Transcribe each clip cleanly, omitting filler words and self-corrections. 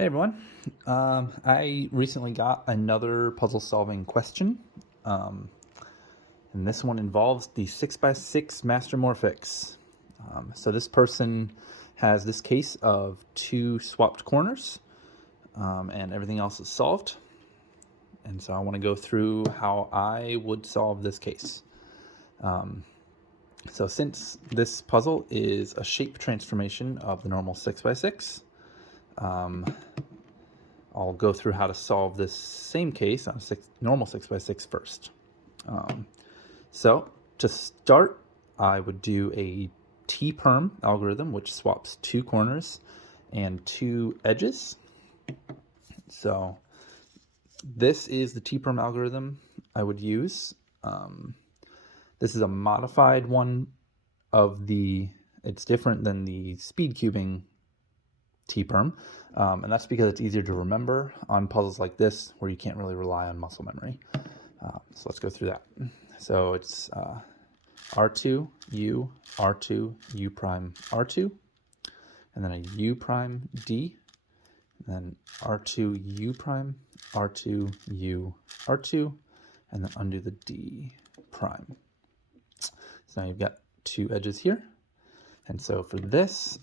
Hey everyone. I recently got another puzzle solving question. Um, and this one involves the 6x6 Mastermorphix. So this person has this case of two swapped corners, and everything else is solved. And so I want to go through how I would solve this case. So since this puzzle is a shape transformation of the normal 6x6, I'll go through how to solve this same case on a normal 6x6 first. So to start, I would do a T-perm algorithm, which swaps two corners and two edges. So this is the T-perm algorithm I would use. This is a modified one of it's different than the speed cubing T-perm, and that's because it's easier to remember on puzzles like this where you can't really rely on muscle memory. So let's go through that. So it's R2, U, R2, U prime, R2, and then a U prime, D, and then R2, U prime, R2, U, R2, and then undo the D prime. So now you've got two edges here. And so for this,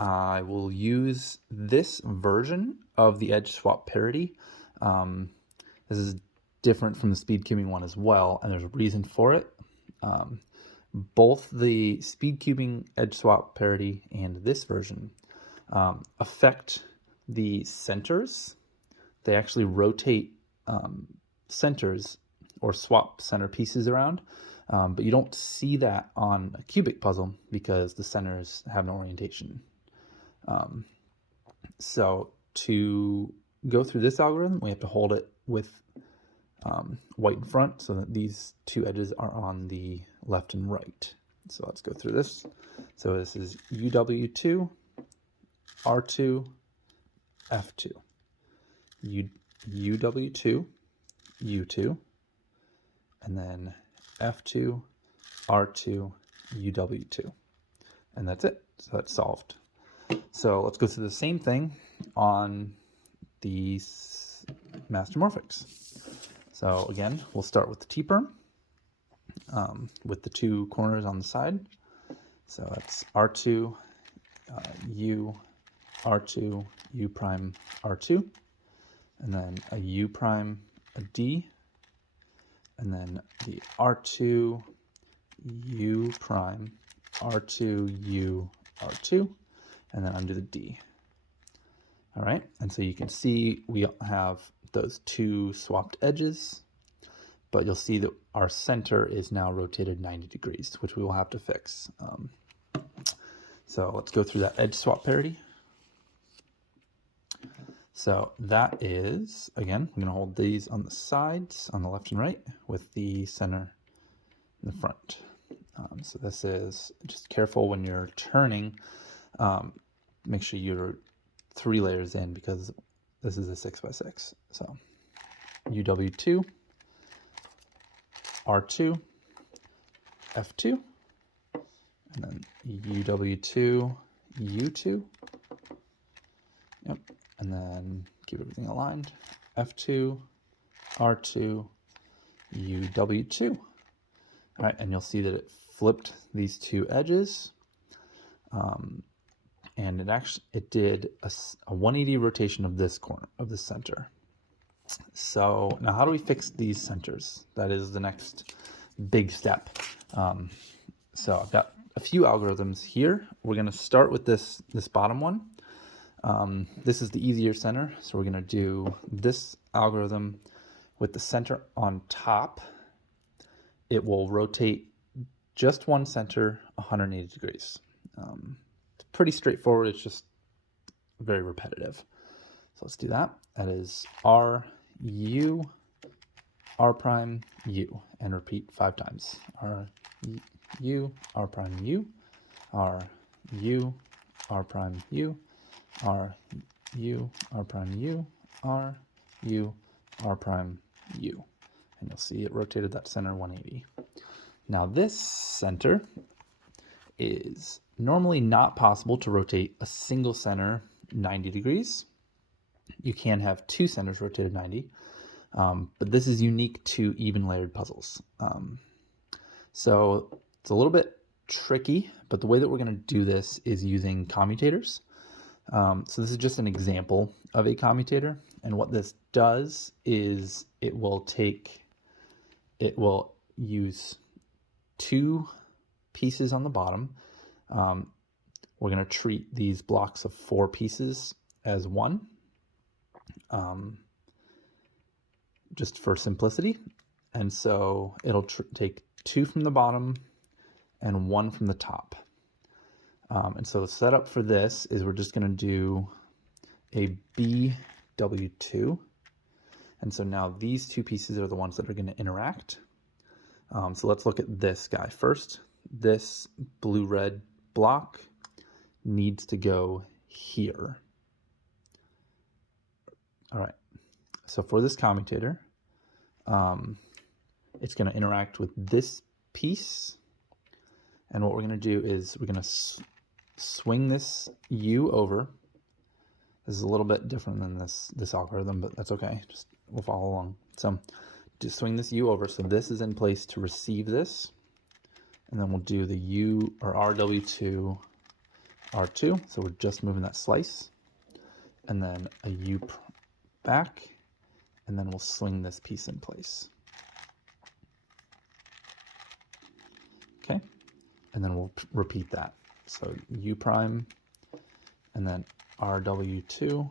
I will use this version of the edge swap parity. This is different from the speed cubing one as well, and there's a reason for it. Both the speed cubing edge swap parity and this version affect the centers. They actually rotate centers or swap center pieces around, but you don't see that on a cubic puzzle because the centers have no orientation. So to go through this algorithm, we have to hold it with white in front so that these two edges are on the left and right. So let's go through this. So this is UW2, R2, F2, UW2, U2, and then F2, R2, UW2. And that's it. So that's solved. So let's go through the same thing on the Mastermorphix. So again, we'll start with the T-perm with the two corners on the side. So that's R2, U, R2, U prime, R2, and then a U prime, a D, and then the R2, U prime, R2, U, R2, and then undo the D. All right, and so you can see we have those two swapped edges, but you'll see that our center is now rotated 90 degrees, which we will have to fix. So let's go through that edge swap parity. So that is, again, I'm going to hold these on the sides, on the left and right, with the center in the front. So this is, just careful when you're turning, make sure you're 3 layers in because this is a 6x6. So UW2, R2, F2, and then UW2, U2. Yep, and then keep everything aligned. F2, R2, UW2. All right, and you'll see that it flipped these two edges. And it did a 180 rotation of this corner, of the center. So now how do we fix these centers? That is the next big step. So I've got a few algorithms here. We're going to start with this bottom one. This is the easier center. So we're going to do this algorithm with the center on top. It will rotate just one center 180 degrees. It's pretty straightforward. It's just very repetitive. So let's do that. That is R, U, R prime, U, and repeat 5 times. R, U, R prime, U, R, U, R prime, U, R, U, R prime, U, R, U, R prime, U. And you'll see it rotated that center 180. Now this center is normally not possible to rotate a single center 90 degrees. You can have two centers rotated 90, but this is unique to even layered puzzles. So it's a little bit tricky, but the way that we're going to do this is using commutators. So this is just an example of a commutator, and what this does is it will use two pieces on the bottom. We're going to treat these blocks of 4 pieces as one, just for simplicity. And so it'll take 2 from the bottom and 1 from the top. And so the setup for this is we're just going to do a BW2. And so now these 2 pieces are the ones that are going to interact. So let's look at this guy first. This blue-red block needs to go here. All right. So for this commutator, it's going to interact with this piece. And what we're going to do is we're going to swing this U over. This is a little bit different than this algorithm, but that's okay. Just we'll follow along. So just swing this U over. So this is in place to receive this. And then we'll do the U or RW2, R2. So we're just moving that slice. And then a U back. And then we'll swing this piece in place. Okay. And then we'll repeat that. So U prime, and then RW2,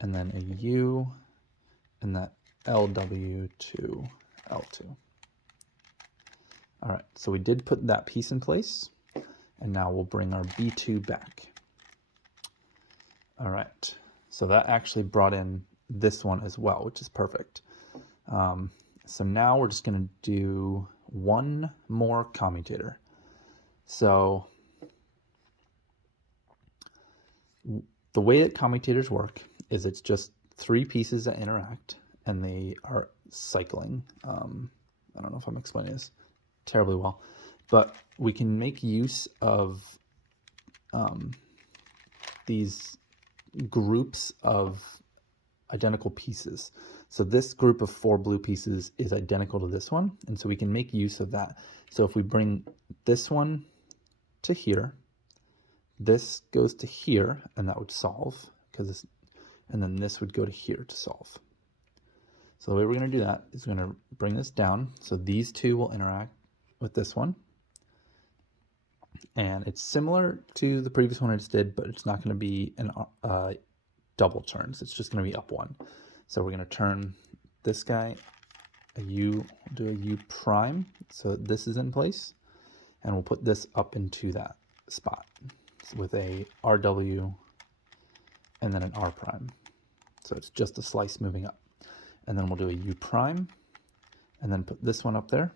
and then a U, and that LW2, L2. All right, so we did put that piece in place, and now we'll bring our B2 back. All right, so that actually brought in this one as well, which is perfect. So now we're just going to do one more commutator. So the way that commutators work is it's just 3 pieces that interact, and they are cycling. I don't know if I'm explaining this terribly well, but we can make use of these groups of identical pieces. So this group of 4 blue pieces is identical to this one, and so we can make use of that. So if we bring this one to here, this goes to here, and that would solve, and then this would go to here to solve. So the way we're going to do that is we're going to bring this down, so these 2 will interact with this one, and it's similar to the previous one I just did, but it's not going to be an double turns. It's just going to be up 1. So we're going to turn this guy a U, do a U prime, so this is in place, and we'll put this up into that spot with a RW and then an R prime. So it's just a slice moving up. And then we'll do a U prime, and then put this one up there,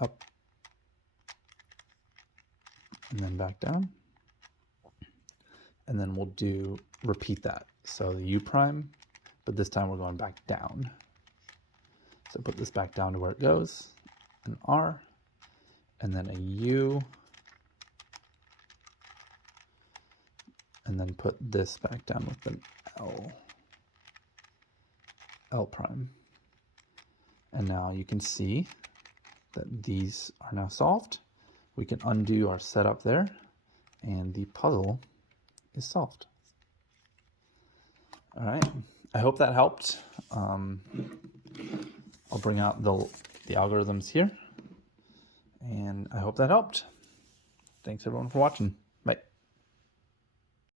up, and then back down. And then we'll repeat that. So the U prime, but this time we're going back down. So put this back down to where it goes, an R, and then a U, and then put this back down with an L prime. And now you can see that these are now solved. We can undo our setup there, and the puzzle is solved. All right, I hope that helped. I'll bring out the algorithms here, and I hope that helped. Thanks everyone for watching.